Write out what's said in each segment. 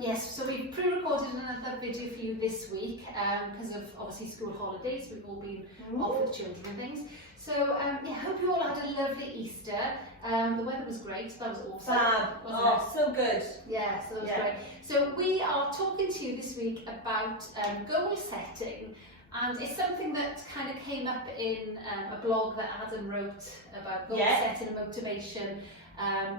yes, so we've pre-recorded another video for you this week because of obviously school holidays. We've all been off with children and things. So yeah, hope you all had a lovely Easter. The weather was great, so that was awesome. Oh, so good. Yeah, so that was great. So we are talking to you this week about goal setting, and it's something that kind of came up in a blog that Adam wrote about goal setting and motivation.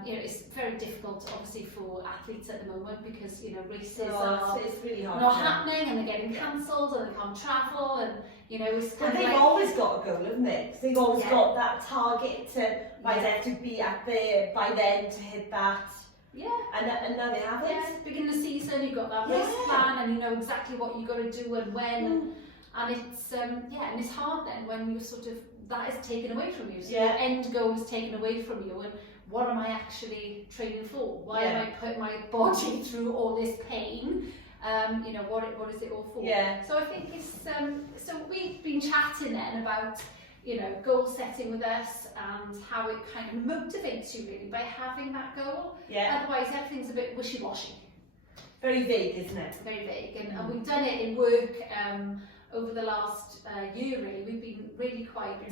You know, it's very difficult obviously for athletes at the moment because, you know, races are it's really hard not happening and they're getting cancelled and they can't travel, and you know, it's kind of they've always got a goal, haven't they? They've always got that target to they have to be at there by then to hit that. Yeah. And now they haven't. Yeah, beginning of the season, you've got that race plan and you know exactly what you've got to do and when. And it's and it's hard then when you sort of that is taken away from you. So your end goal is taken away from you, and what am I actually training for? Why am I putting my body through all this pain? You know, what is it all for? Yeah. So I think it's so we've been chatting then about, you know, goal setting with us and how it kind of motivates you really by having that goal. Yeah. Otherwise everything's a bit wishy-washy. Very vague, isn't it? Very vague. And we've done it in work over the last year really. We've been really proactive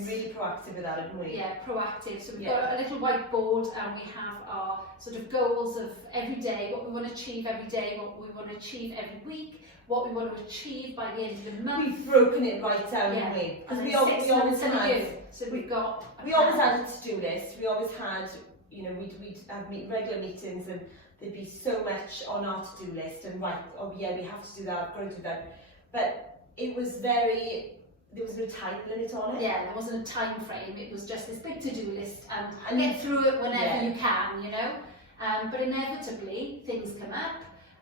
with that, haven't we? Yeah, proactive. So we've got a little whiteboard and we have our sort of goals of every day, what we want to achieve every day, what we want to achieve every week, what we want to achieve by the end of the month. We've broken it right down, haven't we? Because we always had. So we've got. We always had a to-do list. We always had, you know, we'd have regular meetings and there'd be so much on our to-do list and we have to do that, I've got to do that. But it was there was no time limit on it. Yeah, there wasn't a time frame. It was just this big to-do list and get through it whenever you can, you know. But inevitably things come up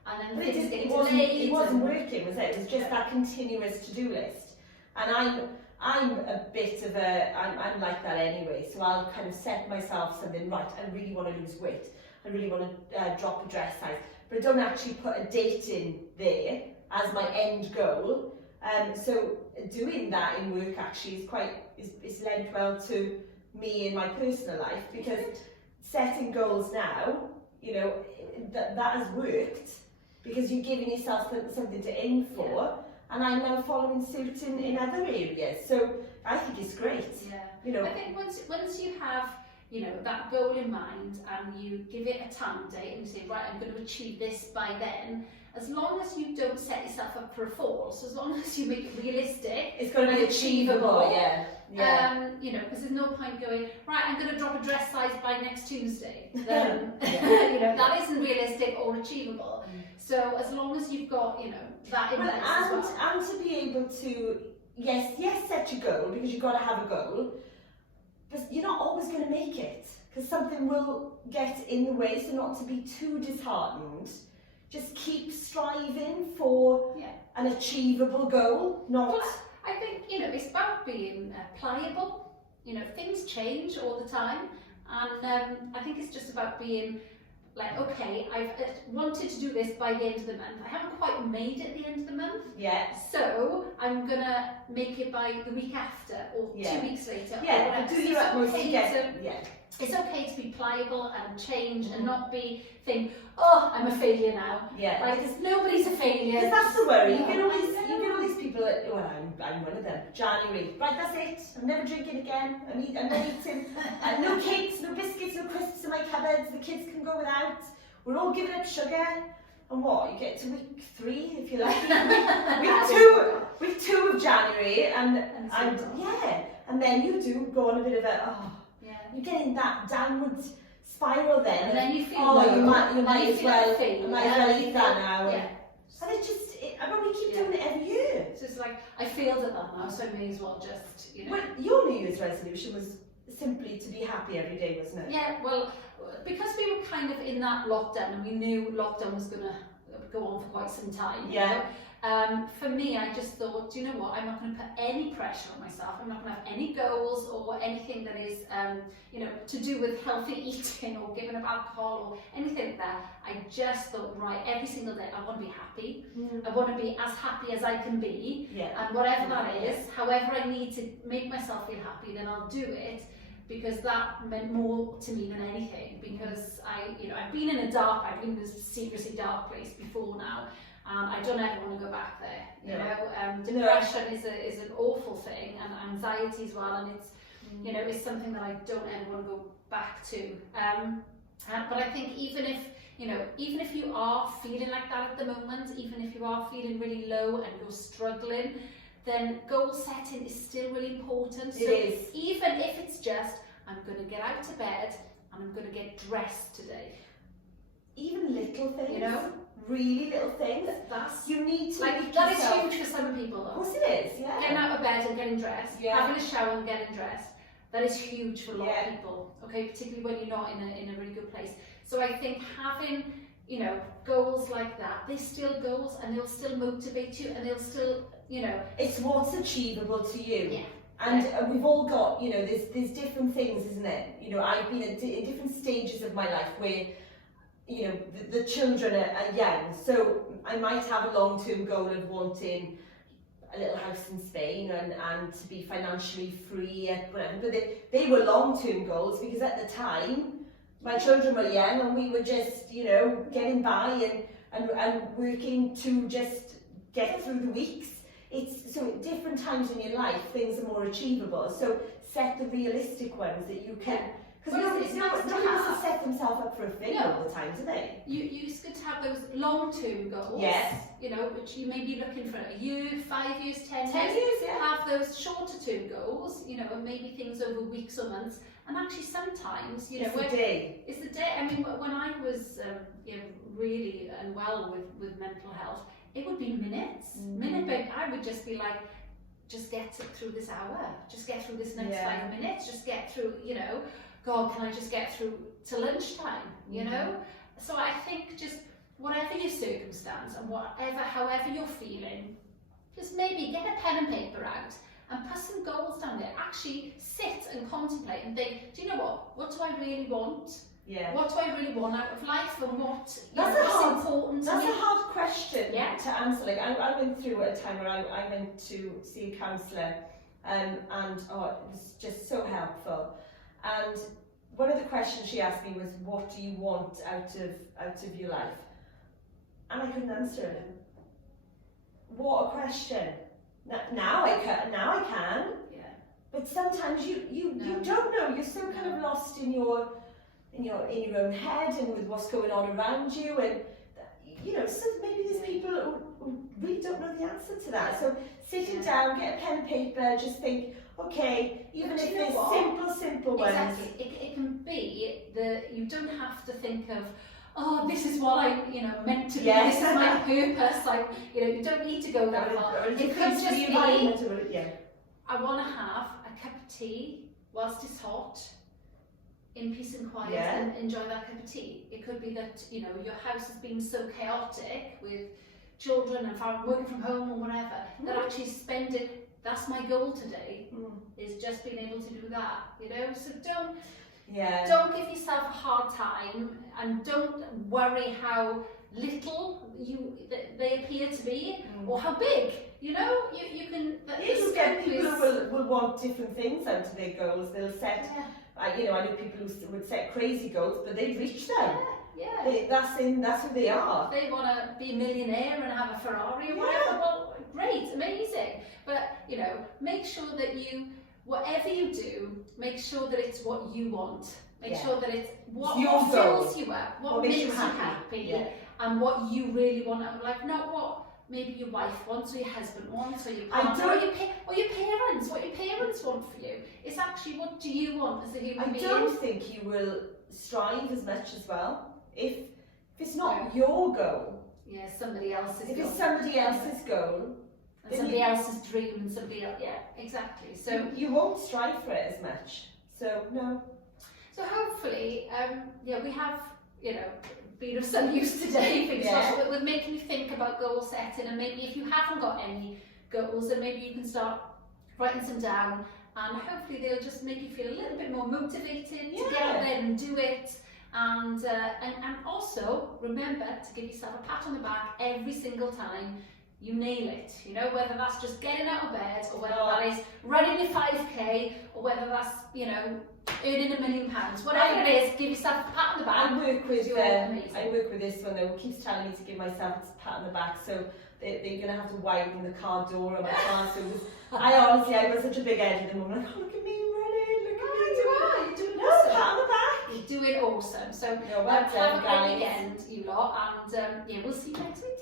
and then things get delayed. It wasn't working, was it? It was just that continuous to-do list. And I'm a bit of I'm like that anyway. So I'll kind of set myself something, right, I really want to lose weight. I really want to drop a dress size. But I don't actually put a date in there as my end goal. So doing that in work actually is lent well to me in my personal life, because setting goals now, you know, that has worked because you're giving yourself something to aim for, and I'm now following suit in other areas. So I think it's great. Yeah. You know, I think once you have, you know, that goal in mind and you give it a time date and you say, right, I'm going to achieve this by then. As long as you don't set yourself up for a fall, so as long as you make it realistic, it's going to be achievable. You know, because there's no point going, right, I'm going to drop a dress size by next Tuesday. Then, you know, that isn't realistic or achievable. So as long as you've got, you know, that in place as well. And to be able to, set your goal, because you've got to have a goal, but you're not always going to make it, because something will get in the way, so not to be too disheartened. Just keep striving for an achievable goal, not... Well, I think, you know, it's about being pliable. You know, things change all the time, and I think it's just about being like, okay, I've wanted to do this by the end of the month. I haven't quite made it at the end of the month. So I'm gonna make it by the week after, or 2 weeks later. Yeah, do your utmost to get... It's okay to be pliable and change and not think, oh, I'm a failure now. Like, nobody's a failure. Because that's the worry. You get all these people that, well, I'm one of them. January, right, that's it. I'm never drinking again. I'm not eating. No cakes, no biscuits, no crisps in my cupboards. The kids can go without. We're all giving up sugar. And what? You get to week 3 if you're lucky. week two of January, and then you do go on a bit of a you're getting that downward spiral then. And then you feel you might as well eat that now. Yeah. And I mean, we keep doing it every year. So it's like, I failed at that now, so I may as well just, you know. Well, your New Year's resolution was simply to be happy every day, wasn't it? Yeah, well, because we were kind of in that lockdown and we knew lockdown was going to go on for quite some time. You know? For me, I just thought, do you know what, I'm not going to put any pressure on myself. I'm not going to have any goals or anything that is, you know, to do with healthy eating or giving up alcohol or anything like that. I just thought, right, every single day I want to be happy. I want to be as happy as I can be. And whatever that is, however I need to make myself feel happy, then I'll do it. because that meant more to me than anything, because I've been in this seriously dark place before now, and I don't ever want to go back there. You know, depression is an awful thing, and anxiety as well, and it's it's something that I don't ever want to go back to. But I think even if you are feeling like that at the moment, even if you are feeling really low and you're struggling, then goal setting is still really important. So even if it's just, I'm going to get out of bed and I'm going to get dressed today. Even little things, really little things. You need to that is huge for some people though. Of course it is, yeah. Getting out of bed and getting dressed, having a shower and getting dressed, that is huge for a lot of people, okay, particularly when you're not in a really good place. So I think having, goals like that, they're still goals and they'll still motivate you and they'll still, It's what's achievable to you. Yeah. And we've all got, there's different things, isn't it? I've been in different stages of my life where, the children are young. So I might have a long-term goal of wanting a little house in Spain and to be financially free and whatever. But they were long-term goals because at the time, my children were young and we were just, getting by and working to just get through the weeks. So at different times in your life, things are more achievable. So set the realistic ones that you can. Because nobody wants to set themselves up for a failure all the time, do they? It's good to have those long-term goals. Yes. Which you may be looking for a year, 5 years, 10 years. 10 years, yeah. Have those shorter-term goals, maybe things over weeks or months. And actually sometimes, it's the day. It's the day. I mean, when I was really unwell with mental health, it would be minutes. I would just be like, just get through this hour, just get through this next 5 minutes, just get through, God, can I just get through to lunchtime, So I think just whatever your circumstance and however you're feeling, just maybe get a pen and paper out and put some goals down there. Actually sit and contemplate and think, do you know what do I really want? Yeah. What do I really want out of life, and what's important to me? That's a hard question to answer. Like I went through a time where I went to see a counsellor, and it was just so helpful. And one of the questions she asked me was, "What do you want out of your life?" And I couldn't answer it. What a question! Now I can. Yeah. But sometimes you don't know. You're so kind of lost in your own head and with what's going on around you, and so maybe there's people who really don't know the answer to that. So sitting down, get a pen and paper, just think, okay, even if there's simple ones. Exactly. It can be that you don't have to think of, this is what I meant to be, this is my purpose, like you don't need to go that far. It could just be, I want to have a cup of tea whilst it's hot, in peace and quiet, and enjoy that cup of tea. It could be that your house has been so chaotic with children and family working from home or whatever, that actually that's my goal today, is just being able to do that, so don't give yourself a hard time, and don't worry how little they appear to be, or how big, you can... People who will want different things out of their goals. They'll set... I know people who would set crazy goals, but they'd reach them. That's who they are. They want to be a millionaire and have a Ferrari or whatever. Well, great, amazing. But make sure that whatever you do, make sure that it's what you want. Make sure that it's what fills you up, what makes you happy, and what you really want out of life. Not what maybe your wife wants, or your husband wants, or your partner, or your parents, what your parents want for you. It's actually, what do you want as a human being? I don't think you will strive as much as well if it's not your goal. Yeah, somebody else's goal. If it's somebody else's goal. And somebody else's dream, and somebody else, exactly. So you won't strive for it as much. So no. So hopefully, we have, been of some use today, with making you think about goal setting, and maybe if you haven't got any goals, then maybe you can start writing some down, and hopefully they'll just make you feel a little bit more motivated to get out there and do it. And also remember to give yourself a pat on the back every single time you nail it, you know, whether that's just getting out of bed, or whether that is running your 5k, or whether that's, you know, earning £1 million, whatever it is, give yourself a pat on the back. I work with this one though, who keeps telling me to give myself a pat on the back, so they're going to have to widen the car door on my car. So I've got such a big head at the moment. Like, oh, look at me running, look at me doing awesome. pat on the back. You're doing awesome. So no, have a great weekend, you lot, and yeah, we'll see you next week.